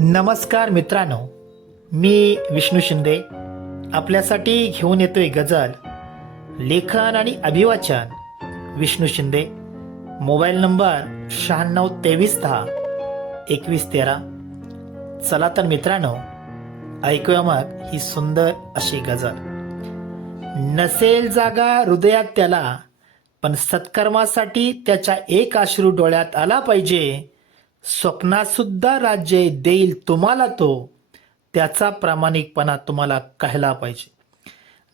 नमस्कार मित्रांनो, मी विष्णू शिंदे आपल्यासाठी घेऊन येतोय गझल. लेखन आणि अभिवाचन विष्णू शिंदे. Mobile number 9623102113. चला तर मित्रांनो, ऐकूया मग ही सुंदर अशी गझल. नसेल जागा हृदयात त्याला, पण सत्कर्मासाठी त्याच्या एक अश्रू डोळ्यात आला पाहिजे. स्वप्नात सुद्धा राज्य देईल तुम्हाला तो, त्याचा प्रामाणिकपणा तुम्हाला कळला पाहिजे.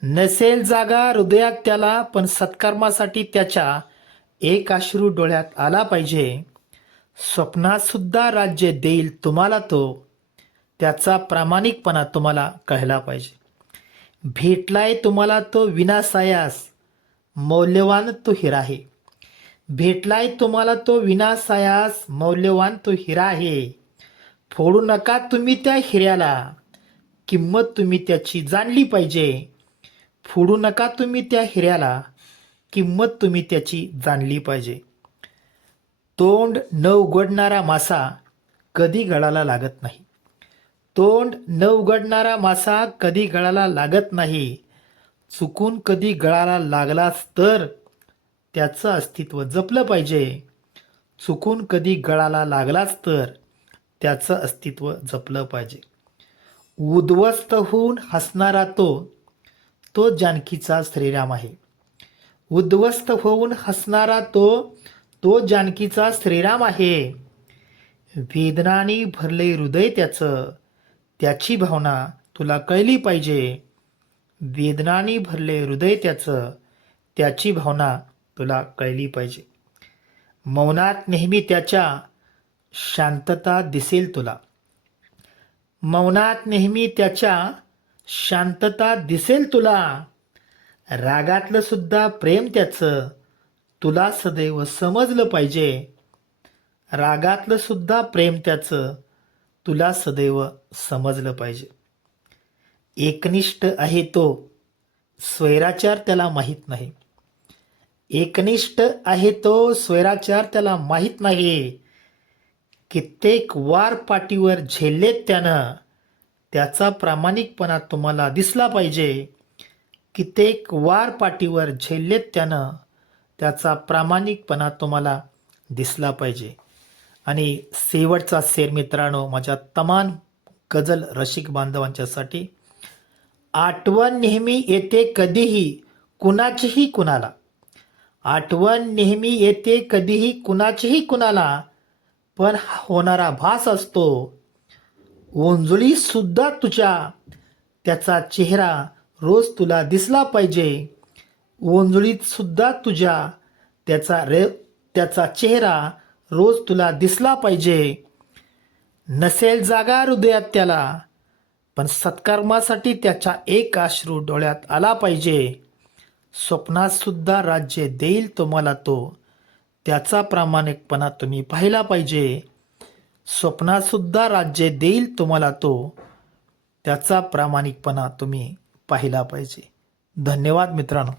नसेल जागा हृदयात त्याला, पण सत्कर्मासाठी त्याच्या एक अश्रू डोळ्यात आला पाहिजे. स्वप्नात सुद्धा राज्य देईल तुम्हाला तो, त्याचा प्रामाणिकपणा तुम्हाला कळला पाहिजे. भेटलाय तुम्हाला तो विनासायास, मौल्यवान तो हिरा आहे. भेटलाय तुम्हाला तो विनासायास, मौल्यवान तो हिरा आहे. फोडू नका तुम्ही त्या हिऱ्याला, किंमत तुम्ही त्याची जाणली पाहिजे. फोडू नका तुम्ही त्या हिऱ्याला, किंमत तुम्ही त्याची जाणली पाहिजे. तोंड न उघडणारा मासा कधी गळाला लागत नाही. तोंड न उघडणारा मासा कधी गळाला लागत नाही. चुकून कधी गळाला लागलास तर त्याचं अस्तित्व जपलं पाहिजे. चुकून कधी गळाला लागलाच तर त्याचं अस्तित्व जपलं पाहिजे. उद्ध्वस्त होऊन हसणारा तो, तो जानकीचा श्रीराम आहे. उद्ध्वस्त होऊन हसणारा तो, तो जानकीचा श्रीराम आहे. वेदनाने भरले हृदय त्याचं, त्याची भावना तुला कळली पाहिजे. वेदनाने भरले हृदय त्याचं, त्याची भावना तुला कळली पाहिजे. मौनात नेहमी त्याच्या शांतता दिसेल तुला. मौनात नेहमी त्याच्या शांतता दिसेल तुला. रागातलं सुद्धा प्रेम त्याचं तुला सदैव समजलं पाहिजे. रागातलं सुद्धा प्रेम त्याचं तुला सदैव समजलं पाहिजे. एकनिष्ठ आहे तो, स्वैराचार त्याला माहीत नाही. एकनिष्ठ आहे तो, स्वैराचार त्याला माहीत नाही. कित्येक वार पाठीवर झेललेत त्यानं, त्याचा प्रामाणिकपणा तुम्हाला दिसला पाहिजे. कित्येक वार पाठीवर झेललेत त्यानं, त्याचा प्रामाणिकपणा तुम्हाला दिसला पाहिजे. आणि शेवटचा शेर मित्रांनो, माझ्या तमाम गझल रसिक बांधवांच्यासाठी. आठवण नेहमी येते कधीही कुणाचीही कुणाला. आठवण नेहमी येते कधीही कुणाचीही कुणाला, पण होणारा भास असतो ओंजळी सुद्धा तुझ्या, त्याचा चेहरा रोज तुला दिसला पाहिजे. ओंजळीत सुद्धा तुझ्या त्याचा चेहरा रोज तुला दिसला पाहिजे. नसेल जागा हृदयात त्याला, पण सत्कर्मासाठी त्याच्या एक अश्रू डोळ्यात आला पाहिजे. स्वप्नात सुद्धा राज्य देईल तुम्हाला तो, त्याचा प्रामाणिकपणा तुम्ही पाहिला पाहिजे. स्वप्नात सुद्धा राज्य देईल तुम्हाला तो, त्याचा प्रामाणिकपणा तुम्ही पाहिला पाहिजे. धन्यवाद मित्रांनो.